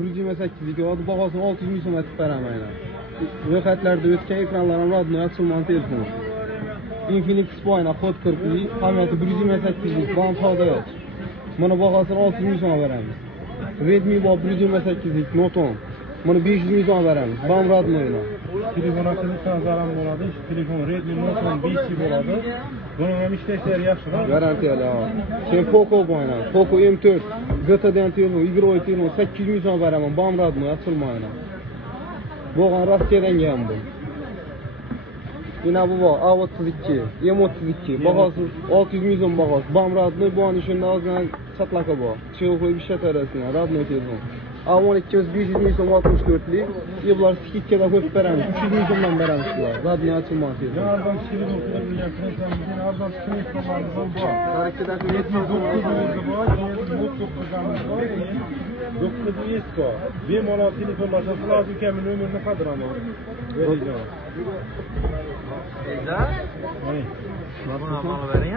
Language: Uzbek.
128 oldu, bahasını 600 ming so'm aytib beraman. Ro'yxatlarda o'tgan ekranlarim radno açılmayan telefon. Infinix Spine kod 40'lik, hamiyati 128'lik, band hadayoq. Mana bahasını 600 ming so'm beramiz. Redmi Bob 128'lik Note 10. Mana 500 ming so'm beramiz. Bam radnoyla. Telefon açılırsa zarar bo'ladi. Telefon Redmi Note 10 5G bo'ladi. Buning ham ishlashlar yaxshiroq. Garantiyali ha. Sen Poco bo'yna, Poco M4, GT'dan telefon, Igor telefon 800 ming so'm beraman. Bam radnoy açılmayna. Bo'lgan Rossiyadan ham bu. Yine bu var, A32, M32, bahası 600 ming so'm bahası. Bam radnoy bu an ishunda ozgina chatlaka bor. Cho'qib qo'yib ishlataverasizlar, radnoy telefon. A12 500 ming so'm 64'lik, bular skidkada qo'yib beramiz. 300 ming so'mdan beramiz bular. Radnoy açılmaz telefon. Yardan shirin o'qiladigan telefonlardan arzon telefonlarimiz ham bor. Harakatdagi 900 bor, 900 bor, 900 bor. Bemalol telefonlardan Fazil ukamning nomerini qadiraman. Berijon. Eza? Mana buni olib bering.